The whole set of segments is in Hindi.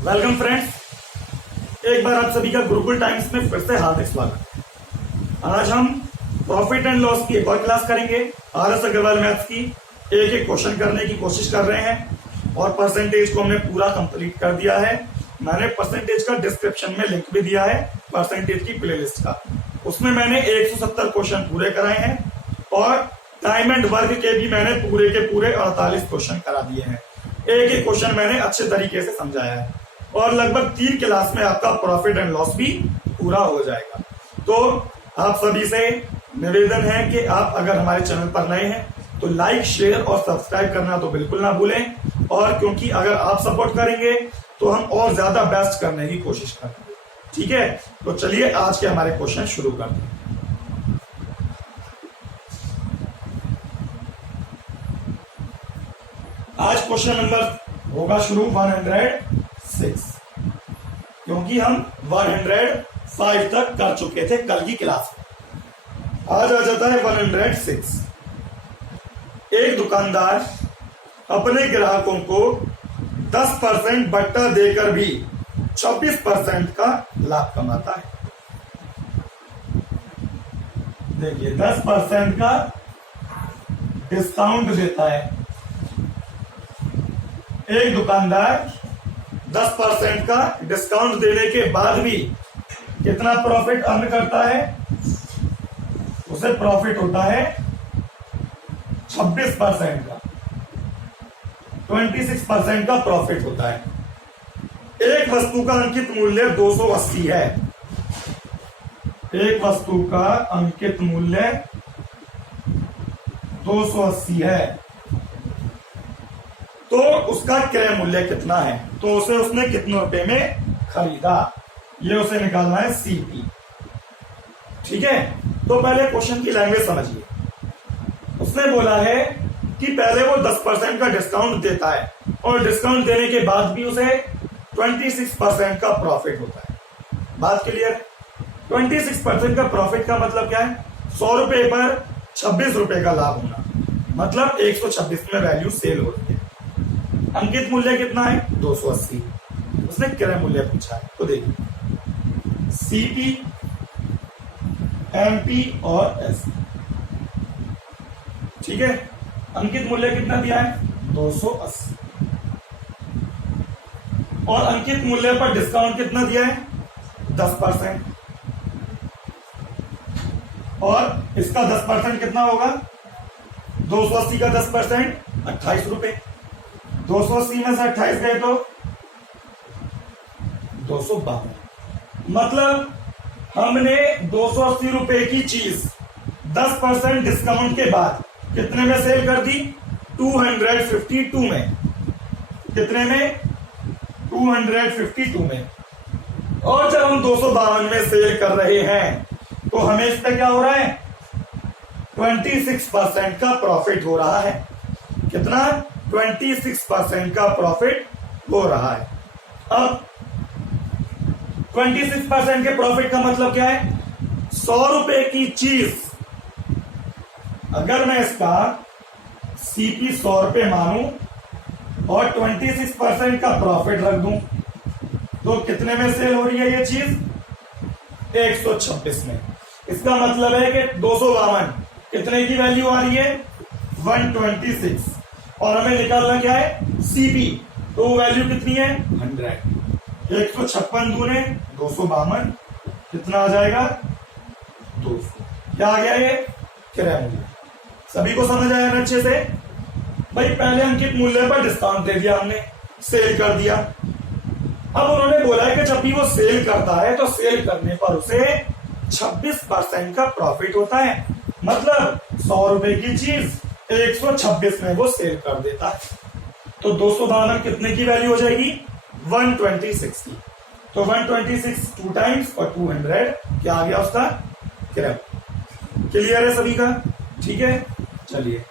वेलकम फ्रेंड्स, एक बार आप सभी का गुरुकुल टाइम्स में फिर से हार्दिक स्वागत। आज हम प्रॉफिट एंड लॉस की एक और क्लास करेंगे। RS अग्रवाल मैथ्स की एक एक क्वेश्चन करने की कोशिश कर रहे हैं और परसेंटेज को हमने पूरा कंप्लीट कर दिया है। मैंने परसेंटेज का डिस्क्रिप्शन में लिंक भी दिया है, परसेंटेज की प्लेलिस्ट का। उसमें मैंने 170 क्वेश्चन पूरे कराए हैं और टाइम एंड वर्क के भी मैंने पूरे के पूरे 48 क्वेश्चन करा दिए हैं। एक एक क्वेश्चन मैंने अच्छे तरीके से समझाया है और लगभग 3 क्लास में आपका प्रॉफिट एंड लॉस भी पूरा हो जाएगा। तो आप सभी से निवेदन है कि आप अगर हमारे चैनल पर नए हैं तो लाइक, शेयर और सब्सक्राइब करना तो बिल्कुल ना भूलें। और क्योंकि अगर आप सपोर्ट करेंगे तो हम और ज्यादा बेस्ट करने की कोशिश करेंगे। ठीक है, तो चलिए आज के हमारे क्वेश्चन शुरू करते हैं। आज क्वेश्चन नंबर होगा शुरू 106, क्योंकि हम 105 तक कर चुके थे कल की क्लास में। आज आ जाता है 106। एक दुकानदार अपने ग्राहकों को 10% बट्टा देकर भी 26% का लाभ कमाता है। देखिए, 10% का डिस्काउंट देता है। एक दुकानदार 10% का डिस्काउंट देने के बाद भी कितना प्रॉफिट अर्न करता है? उसे प्रॉफिट होता है 26% का, 26% का प्रॉफिट होता है। एक वस्तु का अंकित मूल्य 280 है। एक वस्तु का अंकित मूल्य 280 है, तो उसका क्रय मूल्य कितना है? तो उसे उसने कितने रुपए में खरीदा, ये उसे निकालना है CP। ठीक है, तो पहले क्वेश्चन की लैंग्वेज समझिए। उसने बोला है कि पहले वो 10% का डिस्काउंट देता है और डिस्काउंट देने के बाद भी उसे 26% का प्रॉफिट होता है। बात क्लियर है? 26% का प्रॉफिट का मतलब क्या है? 100 रुपए पर 26 रुपए का लाभ होना, मतलब 126 में वैल्यू सेल होती है। अंकित मूल्य कितना है? 280। उसने क्रय मूल्य पूछा है, तो देखिए CP, MP और SP। ठीक है, अंकित मूल्य कितना दिया है? 280। और अंकित मूल्य पर डिस्काउंट कितना दिया है? 10%। और इसका 10% कितना होगा? 280 का 10% 28 रुपए। 280 में से 28 गए तो 252। मतलब हमने 280 रुपए की चीज 10% डिस्काउंट के बाद कितने में सेल कर दी? 252 में। कितने में? 252 में। और जब हम 252 में सेल कर रहे हैं तो हमें इस पे क्या हो रहा है? 26% का प्रॉफिट हो रहा है। कितना? 26% का प्रॉफिट हो रहा है। अब 26% के प्रॉफिट का मतलब क्या है? 100 रुपए की चीज अगर मैं इसका CP 100 रुपए मानूं और 26% का प्रॉफिट रख दूं तो कितने में सेल हो रही है ये चीज? 126 में। इसका मतलब है कि 252 कितने की वैल्यू आ रही है? 126। और हमें निकालना क्या है? CP। तो वैल्यू कितनी है? 100। 156 दूने 252 कितना आ जाएगा? 200। क्या आ गया ये? क्रय मूल्य। सभी को समझ आया ना अच्छे से? भाई पहले अंकित मूल्य पर डिस्काउंट दे दिया हमने, सेल कर दिया। अब उन्होंने बोला है कि जब भी वो सेल करता है तो सेल करने पर उसे 26% का प्रॉफिट होता है। मतलब 100 रुपए की चीज 126 में वो सेल कर देता है। तो 252 कितने की वैल्यू हो जाएगी? 126 की। तो 126 2 टाइम्स और 200 क्या आ गया उसका? क्रय। क्लियर है सभी का? ठीक है, चलिए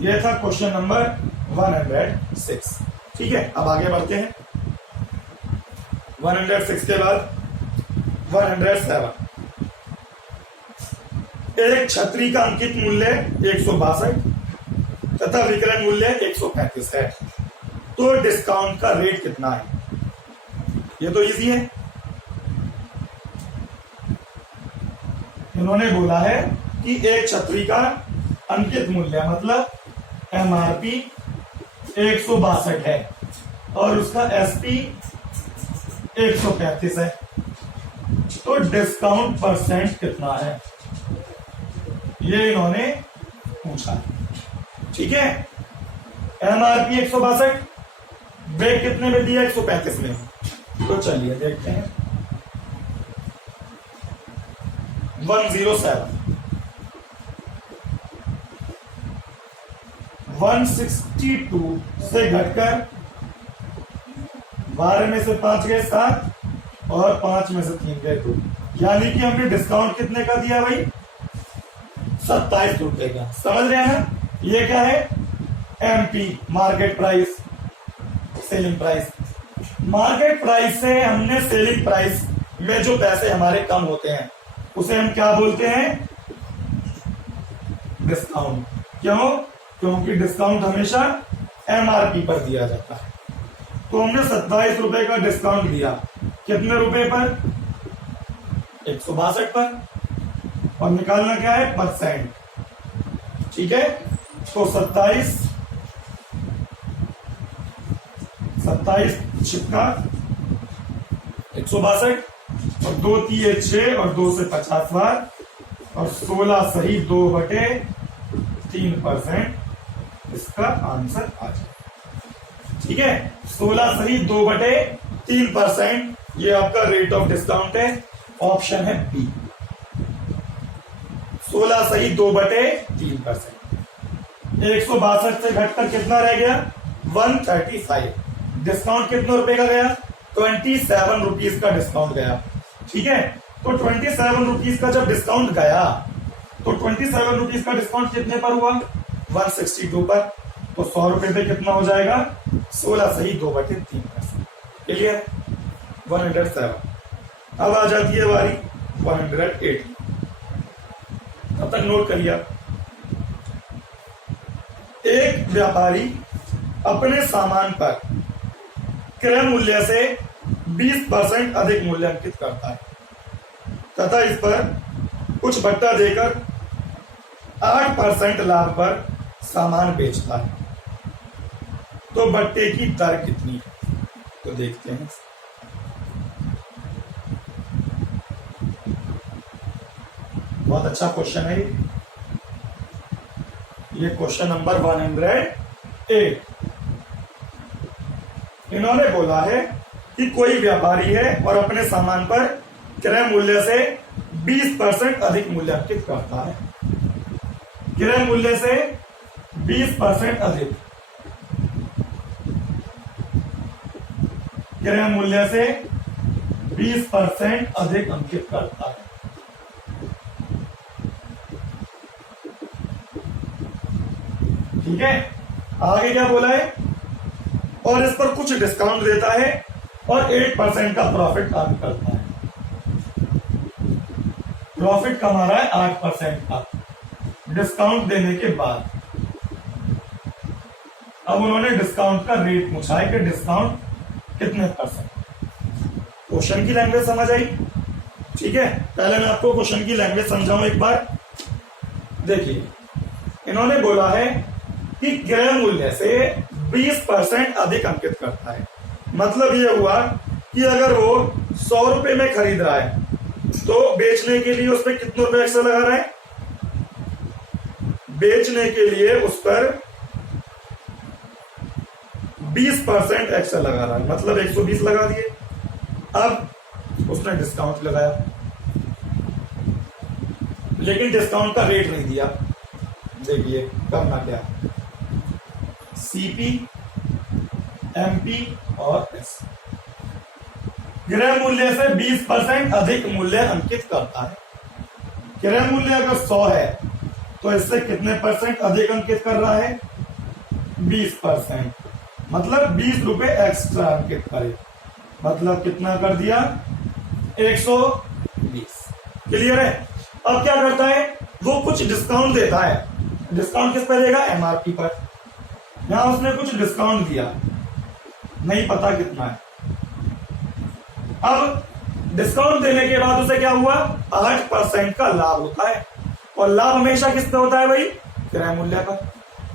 ये था क्वेश्चन नंबर 106। ठीक है, अब आगे बढ़ते हैं। 106 के बाद 107। एक छतरी का अंकित मूल्य 162 तथा विक्रय मूल्य 135 है, तो डिस्काउंट का रेट कितना है? ये तो इजी है। इन्होंने बोला है कि एक छतरी का अंकित मूल्य मतलब एमआरपी 162 है और उसका एसपी 135 है, तो डिस्काउंट परसेंट कितना है, ये इन्होंने पूछा। ठीक है, एमआरपी 162, ब्रेक कितने में दिया, 135 में। तो चलिए देखते हैं। 107, 162 से घटकर 12 में से 5 गए 7 और 5 में से 3 गए 2, यानी कि हमने डिस्काउंट कितने का दिया भाई, 27 रुपए का। समझ रहे हैं ना, ये क्या है, MP market price, selling price. Market price से हमने सेलिंग प्राइस में जो पैसे हमारे कम होते हैं उसे हम क्या बोलते हैं, डिस्काउंट। क्यों, क्योंकि डिस्काउंट हमेशा एमआरपी पर दिया जाता है। तो हमने 27 रुपए का डिस्काउंट दिया, कितने रुपए पर, 162 पर, और निकालना क्या है, परसेंट। ठीक है, तो 27 छिक्का 162 और 2 3 6 और 2 से 50 बार और 16 सही 2/3%, इसका आंसर आ जाए। ठीक है, 16 सही 2/3%, ये आपका रेट ऑफ डिस्काउंट है, ऑप्शन है बी। 16 सही 2/3%। 162 से घटकर कितना रह गया, 135। डिस्काउंट कितने रुपए का गया, 27 रुपीज का डिस्काउंट गया। ठीक है, तो 27 रुपीज का जब डिस्काउंट गया तो 27 रुपीज का डिस्काउंट कितने पर हुआ, 162 पर। तो 100 रुपए पे कितना हो जाएगा, 16 सही 2/3%। क्लियर, 107। अब आ जाती है बारी 108। तब तक नोट करिए। एक व्यापारी अपने सामान पर क्रय मूल्य से 20% अधिक मूल्य अंकित करता है तथा इस पर कुछ भत्ता देकर 8% लाभ पर सामान बेचता है, तो भत्ते की दर कितनी है, तो देखते हैं। बहुत अच्छा क्वेश्चन है ये क्वेश्चन नंबर 108। इन्होंने बोला है कि कोई व्यापारी है और अपने सामान पर क्रय मूल्य से 20% अधिक मूल्य अंकित करता है। क्रय मूल्य से 20% अधिक, क्रय मूल्य से 20% अधिक अंकित करता है। ठीक है, आगे क्या बोला है, और इस पर कुछ डिस्काउंट देता है और 8% का प्रॉफिट काम करता है। प्रॉफिट कमा रहा है 8% का डिस्काउंट देने के बाद। अब उन्होंने डिस्काउंट का रेट पूछा है कि डिस्काउंट कितने %। क्वेश्चन की लैंग्वेज समझ आई। ठीक है, पहले मैं आपको क्वेश्चन की लैंग्वेज समझाऊं एक बार। देखिए, इन्होंने बोला है कि क्रय मूल्य से 20% अधिक अंकित करता है। मतलब ये हुआ कि अगर वो 100 रुपए में खरीद रहा है तो बेचने के लिए उस पर कितने रुपए एक्स्ट्रा लगा रहा है, बेचने के लिए उस पर 20% एक्स्ट्रा लगा रहा है, मतलब 120 लगा दिए। अब उसने डिस्काउंट लगाया लेकिन डिस्काउंट का रेट नहीं दिया। देखिए करना क्या, सीपी, एमपी और एस। क्रय मूल्य से 20% अधिक मूल्य अंकित करता है। क्रय मूल्य अगर 100 है तो इससे कितने % अधिक अंकित कर रहा है, 20%, मतलब 20 रुपए एक्स्ट्रा अंकित करे, मतलब कितना कर दिया, 120। क्लियर है। अब क्या करता है, वो कुछ डिस्काउंट देता है। डिस्काउंट किस पर देगा, एमआरपी पर। यहां उसने कुछ डिस्काउंट दिया, नहीं पता कितना है, अब डिस्काउंट देने के बाद उसे क्या हुआ, 8% का लाभ होता है, और लाभ हमेशा किस पे होता है भाई, क्रय मूल्य का।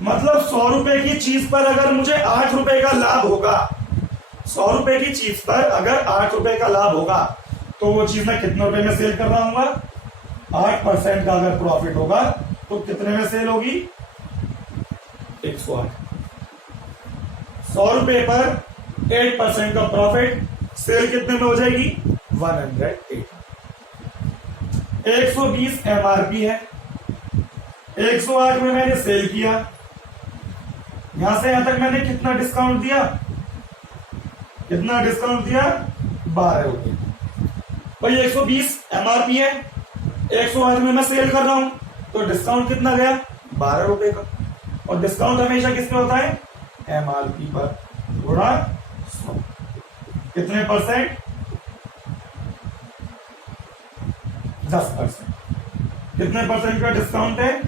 मतलब 100 रुपए की चीज पर अगर मुझे 8 रुपए का लाभ होगा, 100 रुपए की चीज पर अगर 8 रुपए का लाभ होगा, तो वो चीज मैं कितने रुपए में सेल कर रहा हूँ, 8% का अगर प्रॉफिट होगा तो कितने में सेल होगी, 108। 100 रुपए पर 8% का प्रॉफिट, सेल कितने में हो जाएगी, 108। 120 एमआरपी है, 108 में मैंने सेल किया, यहां से यहां तक मैंने कितना डिस्काउंट दिया, कितना डिस्काउंट दिया, 12 रुपए। भाई 120 एमआरपी है, 108 में मैं सेल कर रहा हूं, तो डिस्काउंट कितना गया, 12 रुपए का। और डिस्काउंट हमेशा किस पे होता है, एमआरपी पर गुणा 100। कितने परसेंट, 10%। कितने परसेंट का डिस्काउंट है,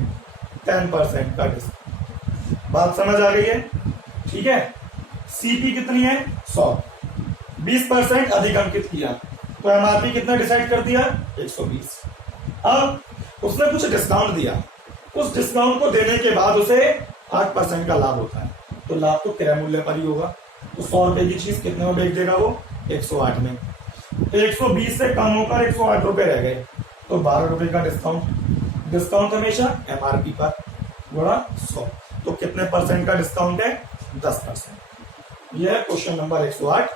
10% का डिस्काउंट। बात समझ आ गई है, ठीक है। सीपी कितनी है, 100, 20% अधिक अंकित किया, तो एमआरपी कितना डिसाइड कर दिया, 120। अब उसने कुछ डिस्काउंट दिया, उस डिस्काउंट को देने के बाद उसे 8% का लाभ होता है, तो लाभ तो क्रय मूल्य पर ही होगा। तो 100 रुपए की चीज कितने में बेच देगा वो, 108 में। 120 से कम होकर 108 रुपए रह गए, तो 12 रुपए का डिस्काउंट। डिस्काउंट हमेशा एमआरपी पर गुणा 100, तो कितने परसेंट का डिस्काउंट है, 10%। यह है क्वेश्चन नंबर 108,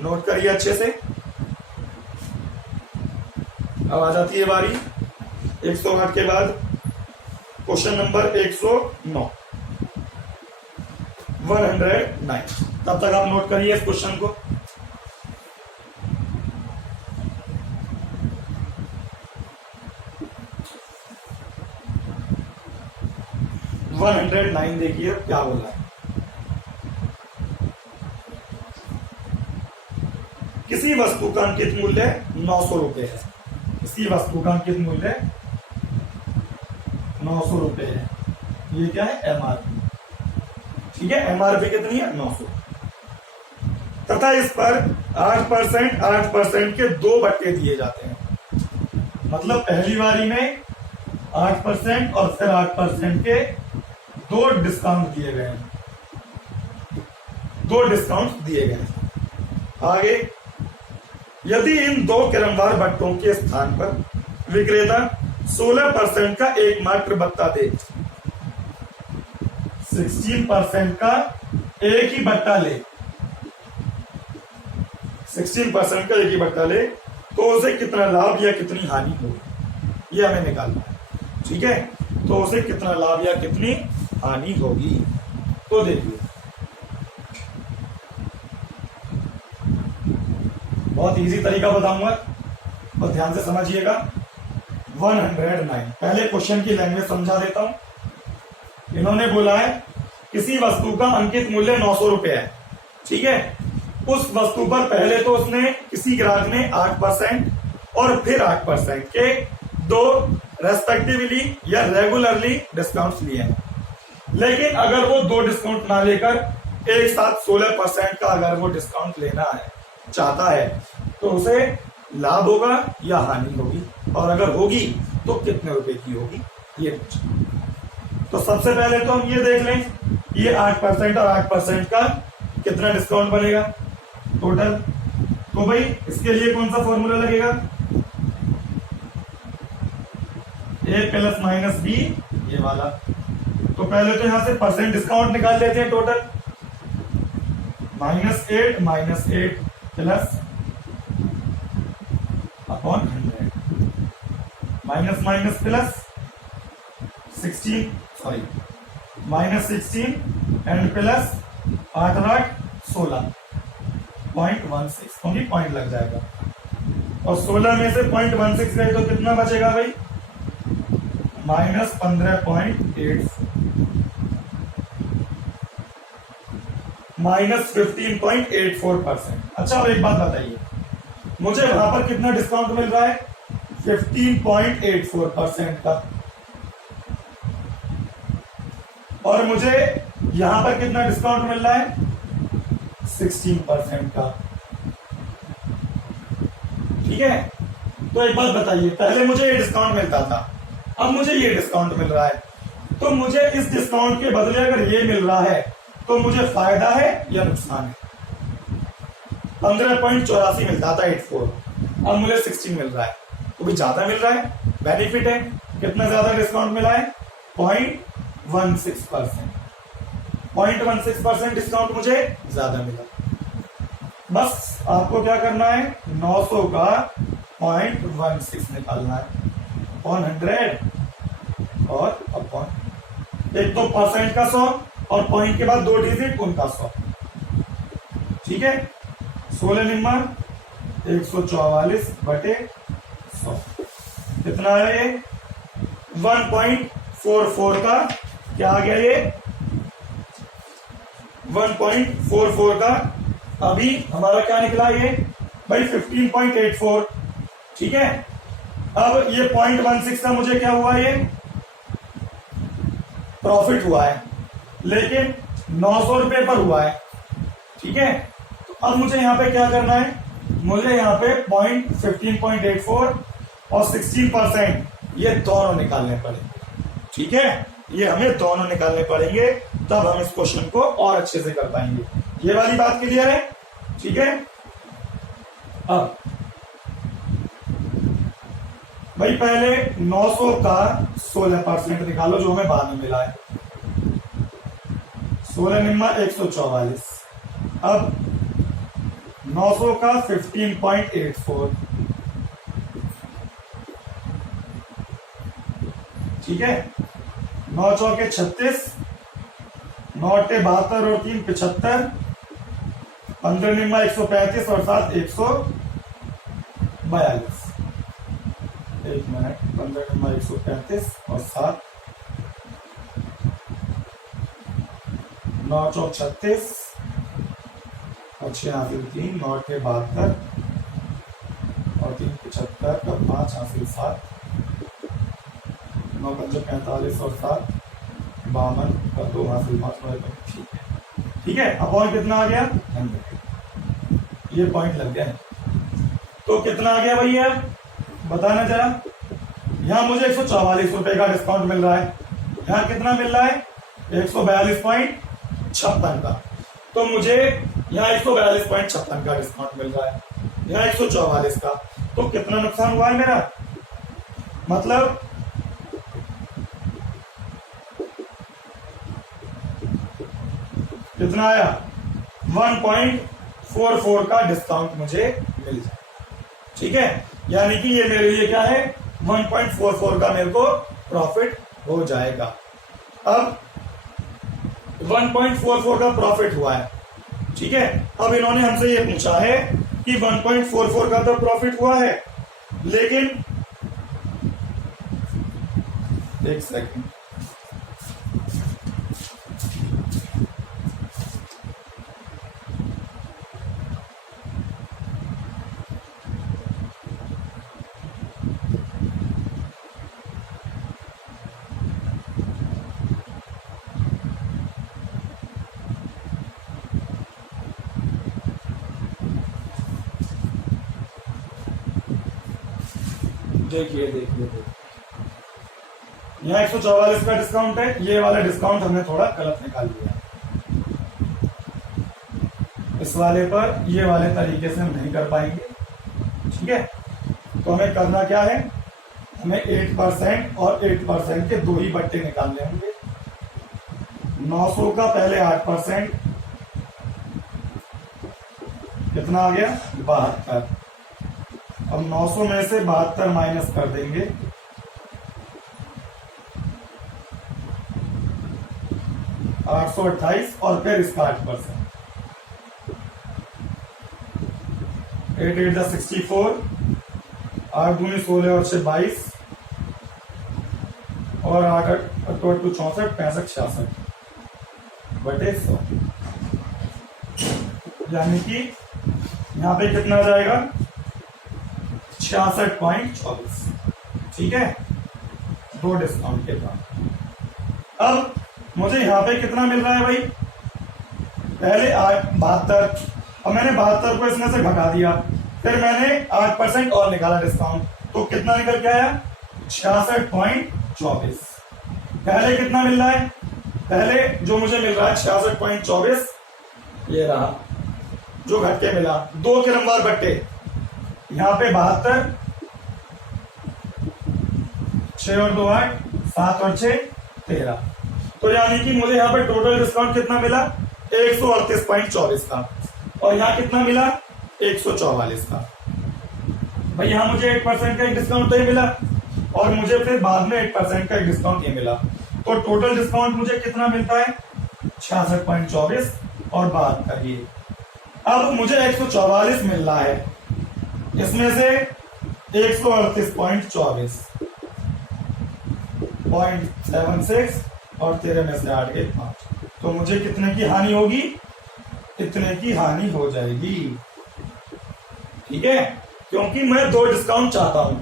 नोट करिए अच्छे से। अब आ जाती है बारी 108 के बाद क्वेश्चन नंबर 109, 109। तब तक आप नोट करिए इस क्वेश्चन को। $109 देखिए क्या बोला है। किसी वस्तु का अंकित मूल्य 900 रुपए है, किसी वस्तु का अंकित मूल्य 900 रुपए है, ये क्या है, एमआरपी, ठीक है। एमआरपी कितनी है, 900, तथा इस पर 8% के 2 बट्टे दिए जाते हैं। मतलब पहली बारी में 8% और फिर 8% के 2 डिस्काउंट दिए गए हैं, 2 डिस्काउंट दिए गए हैं। आगे, यदि इन 2 क्रमवार बट्टों के स्थान पर विक्रेता 16% का एकमात्र बट्टा दे, 16% का एक ही बट्टा ले, 16% का एक ही बट्टा ले, तो उसे कितना लाभ या कितनी हानि होगी, ये हमें निकालना है, ठीक है। तो उसे कितना लाभ या कितनी हानि होगी, तो देखिए बहुत इजी तरीका बताऊंगा और ध्यान से समझिएगा। 109, पहले क्वेश्चन की लैंग्वेज समझा देता हूं। इन्होंने बोला है किसी वस्तु का अंकित मूल्य 900 रुपए है, ठीक है। उस वस्तु पर पहले तो उसने किसी ग्राहक ने 8% और फिर 8% के 2 रेस्पेक्टिवली या रेगुलरली डिस्काउंट लिए हैं। लेकिन अगर वो 2 डिस्काउंट ना लेकर एक साथ 16% का अगर वो डिस्काउंट लेना है चाहता है, तो उसे लाभ होगा या हानि होगी, और अगर होगी तो कितने रुपए की होगी, ये तो सबसे पहले तो हम ये देख लें, ये 8% और 8% का कितना डिस्काउंट बनेगा टोटल। तो भाई इसके लिए कौन सा फॉर्मूला लगेगा, A प्लस माइनस B, ये वाला। तो पहले तो यहां से परसेंट डिस्काउंट निकाल लेते हैं total, -8 plus upon 100, minus minus plus 16 and plus 8 16.16, क्योंकि पॉइंट लग जाएगा, और 16 में से 0.16 गए तो कितना बचेगा भाई, -15.8, -15.84%। अच्छा, अब एक बात बताइए, मुझे वहां पर कितना डिस्काउंट मिल रहा है, 15.84% का, और मुझे यहां पर कितना डिस्काउंट मिल रहा है, 16% का। ठीक है। तो एक बात बताइए, पहले मुझे ये डिस्काउंट मिलता था, अब मुझे ये डिस्काउंट मिल रहा है, तो मुझे इस डिस्काउंट के बदले अगर ये मिल रहा है तो मुझे फायदा है या नुकसान है? 15.84 मिलता था 84, अब मुझे 16 मिल रहा है, तो भी ज्यादा मिल रहा है, बेनिफिट है। कितना ज्यादा डिस्काउंट मिला है? 0.16%। 0.16% डिस्काउंट मुझे ज्यादा मिला। बस आपको क्या करना है, 900 का 0.16 निकालना है अपॉन 100 और अपॉन, एक तो परसेंट का 100 और पॉइंट के बाद 2 डिजिट उनका 100। ठीक है, 16 निम्मा 144 बटे 100 कितना है ये? 1.44 का क्या आ गया ये? 1.44 का अभी हमारा क्या निकला ये भाई? 15.84। ठीक है, अब ये 0.16 का मुझे क्या हुआ? ये प्रॉफिट हुआ है, लेकिन 900 रुपए पर हुआ है। ठीक है, तो अब मुझे यहां पे क्या करना है? मुझे यहां पे 15.84 और 16% ये दोनों निकालने पड़ेंगे। ठीक है, ये हमें दोनों निकालने पड़ेंगे, तब हम इस क्वेश्चन को और अच्छे से कर पाएंगे। ये वाली बात क्लियर है? ठीक है, अब भाई पहले 900 का 16% निकालो जो हमें बाद में मिला है। 16 निम्मा 144, अब 900 का 15.84। ठीक है, 9 चौके 36, 9 अट्ठे 72 और 3 75, 15 निम्मा 135 और 7 142। एक मिनट, 15 निम्मा 135 और 7, 9 चौक 36 और 6 हासिल 3, 9 अट्ठे 72 और 3 75 और 5 हासिल 7, 9 पंजे 45 और 7 52 और 2 हासिल 5। ठीक है, अपॉन कितना आ गया? 100। ये पॉइंट लग गया है, तो कितना आ गया भैया बताना जरा। यहां मुझे 144 रुपए का डिस्काउंट मिल रहा है, यहां कितना मिल रहा है? 142.56 का। तो मुझे यहाँ 142.56 का डिस्काउंट मिल रहा है, यहाँ 144 का, तो कितना नुकसान हुआ है मेरा? मतलब कितना आया? 1.44 का डिस्काउंट मुझे मिल जाए। ठीक है, यानी कि ये मेरे लिए क्या है? 1.44 का मेरे को प्रॉफिट हो जाएगा। अब 1.44 का प्रॉफिट हुआ है। ठीक है, अब इन्होंने हमसे ये पूछा है कि 1.44 का तो प्रॉफिट हुआ है, लेकिन एक सेकंड, देखिए यहाँ 144 का डिस्काउंट है, ये वाला डिस्काउंट हमने थोड़ा गलत निकाल लिया है। इस वाले पर ये वाले तरीके से हम नहीं कर पाएंगे। ठीक है, तो हमें करना क्या है? हमें 8% और 8% के दो ही बट्टे निकालने होंगे। 900 का पहले 8%, कितना आ गया? 72। अब 900 में से 72 माइनस कर देंगे, 828 और फिर इसका 8%। 8 8 64, 8 दूनी 16 और 6 22 और 8 8 64 65 66 बटे 100, यानी कि यहाँ पे कितना आ जाएगा? 66.24। ठीक है, दो डिस्काउंट के बाद। अब मुझे यहाँ पे कितना मिल रहा है भाई? पहले 72, अब मैंने 72 को इसमें से घटा दिया, फिर मैंने 8% और निकाला डिस्काउंट, तो कितना निकल के आया 66.24। पहले कितना मिल रहा है, पहले जो मुझे मिल रहा है 66.24, ये रहा जो घट के मिला। 2 क्रमवार बट्टे, यहां पे 72, 6 और 2 8, 7 और 6 13। तो यानी कि मुझे यहाँ पे टोटल डिस्काउंट कितना मिला 138.24 का, और यहाँ कितना मिला 144 का। भाई यहाँ मुझे 8% का एक डिस्काउंट तो ये मिला, और मुझे फिर बाद में 8% का एक डिस्काउंट ये मिला। तो टोटल डिस्काउंट मुझे कितना मिलता है 66.24 और 72 ये। अब मुझे 144 मिल रहा है, इसमें से 138.24.76 और 13 में से 8 गए 5, तो मुझे कितने की हानि होगी, इतने की हानि हो जाएगी। ठीक है, क्योंकि मैं 2 डिस्काउंट चाहता हूं,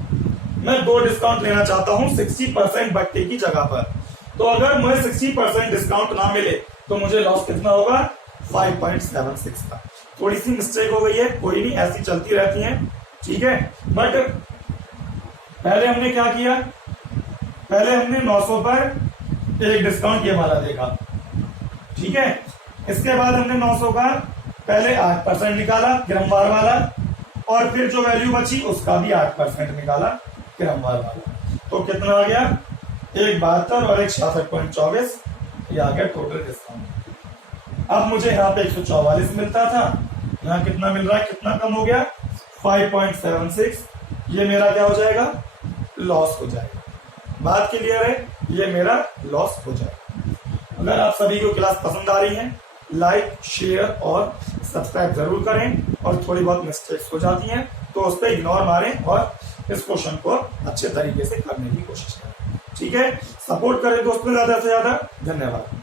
मैं 2 डिस्काउंट लेना चाहता हूं 60% बट्टे की जगह पर। तो अगर मुझे 60% डिस्काउंट ना मिले तो मुझे लॉस कितना होगा 5.76 का। थोड़ी सी मिस्टेक हो गई है, कोई नहीं, ऐसी चलती रहती है। ठीक है, बट पहले हमने क्या किया, पहले हमने 900 पर एक डिस्काउंट ये वाला देखा। ठीक है, इसके बाद हमने 900 का पहले 8% निकाला क्रमवार वाला, और फिर जो वैल्यू बची उसका भी 8% निकाला क्रमवार वाला। तो कितना आ गया 172 और 166.24, ये आ गया टोटल डिस्काउंट। अब मुझे यहाँ पे 144 मिलता था, यहाँ कितना मिल रहा है, कितना कम हो गया 5.76। ये मेरा क्या हो जाएगा, लॉस हो जाएगा। बात क्लियर है, ये मेरा लॉस हो जाएगा। अगर आप सभी को क्लास पसंद आ रही है, लाइक शेयर और सब्सक्राइब जरूर करें, और थोड़ी बहुत मिस्टेक्स हो जाती हैं तो उस पर इग्नोर मारें और इस क्वेश्चन को अच्छे तरीके से करने की कोशिश करें। ठीक है, सपोर्ट करें दोस्तों ज्यादा से ज्यादा। धन्यवाद।